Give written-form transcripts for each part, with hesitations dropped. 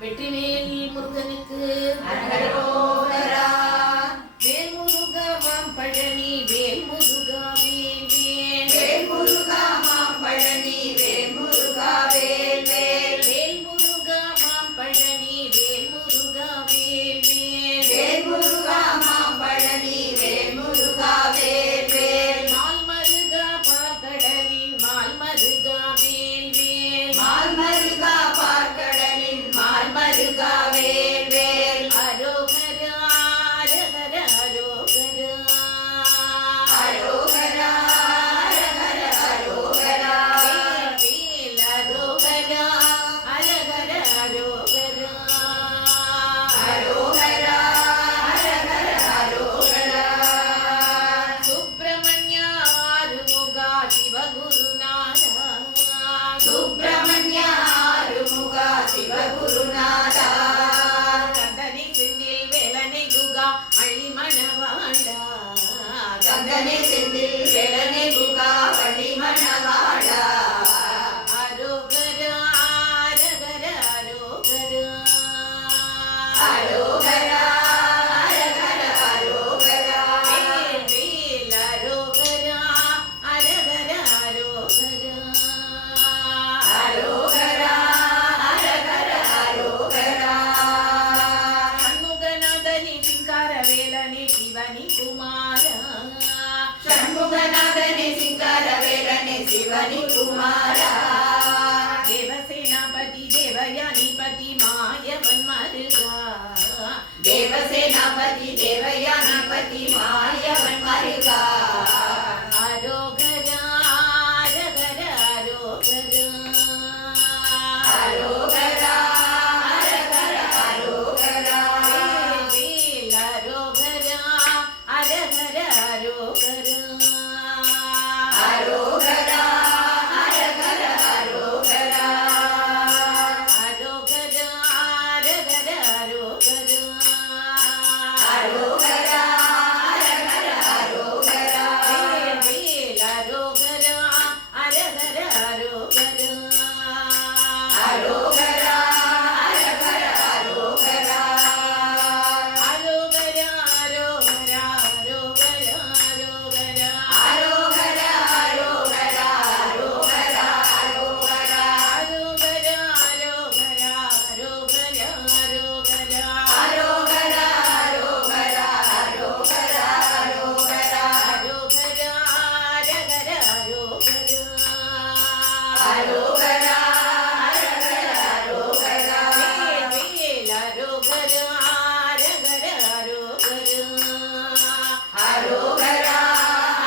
வெற்றிவேல் முருகனுக்கு அரகரோகரா. வேல் முருகா மாம் பழனி வேல் முருகா வேல் வேல் வேல் முருகா மாம் பழனி வேல் முருகா வேல் வேல். வேல் முருகா மாம் பழனி வேல் முருகா வேல் வேல் வேல் முருகா மாம் பழனி வேல் முருகா வேல் வேல். மால் மருகா பார்க்கடலின் மால் மருகா வேல் வேல் மால் மருகா பார்க்கடலின் மால் மருகா வேல் வேல். அரோகரா அரகர அரோகரா அரோகரா அரகர அரோகரா. வேல் வேல் அரோகரா அரகர அரோகரா அரோகரா அரகர அரோகரா. சுப்பிரமணிய ஆறுமுகா சிவகுருநாதா சுப்பிரமணிய ஆறுமுகா சிவகுருநாதா. கந்தனை செந்தில் வேலனை குகா அள்ளிமணவாடா கந்தனை செந்தில் வேலனை குகா வள்ளிமணவாடா. அரோகரா அரகர அரோகரா அரோகரா அரகர அரோகரா. வேல் வேல் அரோகரா அரகர அரோகரா அரோகரா அரகர அரோகரா. சண்முகநாதனி சிங்கார வேலனே சிவனி குமாரா ஷண்முகநாதனே சிங்கார வேலனே சிவனி குமாரா. தேவசேனாபதி தேவயானிபதி மாயவன் மருகா தேவசேனாபதி தேவயானிபதி மாயவன் மருகா. அரோகரா அரகர அரோகரா அரோகரா அரகர அரோகரா. வேல் வேல் அரோகரா அரகர அரோகரா அரோகரா அரகர அரோகரா. அரோகரா அரகர அரோகரா அரோகரா அரகர அரோகரா. வேல் வேல் அரோகரா அரகர அரோகரா அரோகரா அரகர அரோகரா. அரோகரா அரோகரா அரோகரா அரோகரா அரோகரா அரோகரா அரோகரா அரோகரா. அரோகரா அரோகரா அரோகரா அரோகரா அரோகரா அரோகரா அரோகரா அரோகரா. அரோகரா அரகர அரோகரா அரோகரா அரகர அரோகரா. வேல் வேல் அரோகரா அரகர அரோகரா அரோகரா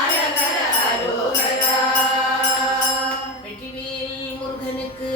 அரகர அரோகரா. வெற்றிவேல் முருகனுக்கு